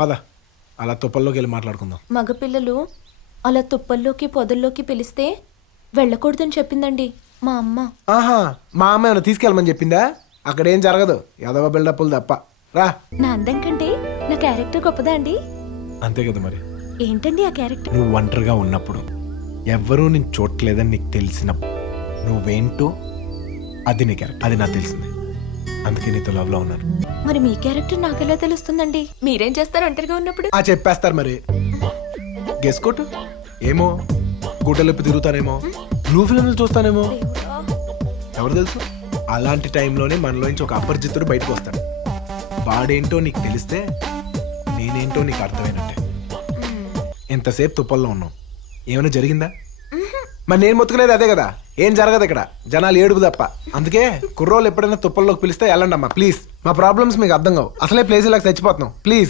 పద అలా తుప్పల్లోకి వెళ్ళి మాట్లాడుకుందాం. మగపిల్లలు అలా తుప్పల్లోకి పొదల్లోకి పిలిస్తే వెళ్ళకూడదని చెప్పిందండి మా అమ్మ. ఆహా, మా అమ్మ ఏమైనా తీసుకెళ్ళమని చెప్పిందా? అక్కడ ఏం జరగదు, ఎదవ బిల్డప్లు తప్ప. రా. నా అందం కంటే నా క్యారెక్టర్ గొప్పదా అండి? అంతే కదా మరి. ఏంటండి ఆ క్యారెక్టర్? నువ్వు ఒంటరిగా ఉన్నప్పుడు, ఎవ్వరూ నేను చూడలేదని నీకు తెలిసినప్పుడు నువ్వేంటో అది నీ క్యారెక్టర్. అది నాకు తెలిసింది, అందుకే నీతో లవ్లో ఉన్నాను. మరి మీ క్యారెక్టర్ నాకెలా తెలుస్తుందండి? మీరేం చేస్తారు ఒంటరిగా ఉన్నప్పుడు? చెప్పేస్తారు మరి. గెస్ కొట్టు. ఏమో, గుడ్డలిప్పి తిరుగుతానేమో, బ్లూ ఫిల్మ్లు చూస్తానేమో, ఎవరు తెలుసు. అలాంటి టైంలోనే మనలోంచి ఒక అపరిచితుడు బయటకు వస్తాడు. వాడేంటో నీకు తెలిస్తే నేనేంటో నీకు అర్థమైనట్టే. ఎంతసేపు తుప్పల్లో ఉన్నావు, ఏమైనా జరిగిందా? మరి నేను మొత్తుకునేది అదే కదా, ఏం జరగదు ఇక్కడ, జనాలు ఏడుపు తప్ప. అందుకే కుర్రోళ్ళు ఎప్పుడైనా తుప్పల్లోకి పిలిస్తే వెళ్ళండి అమ్మా ప్లీజ్. మా ప్రాబ్లమ్స్ మీకు అర్థం కావు, అసలే ప్లేస్ ఇలా చచ్చిపోతున్నాం ప్లీజ్.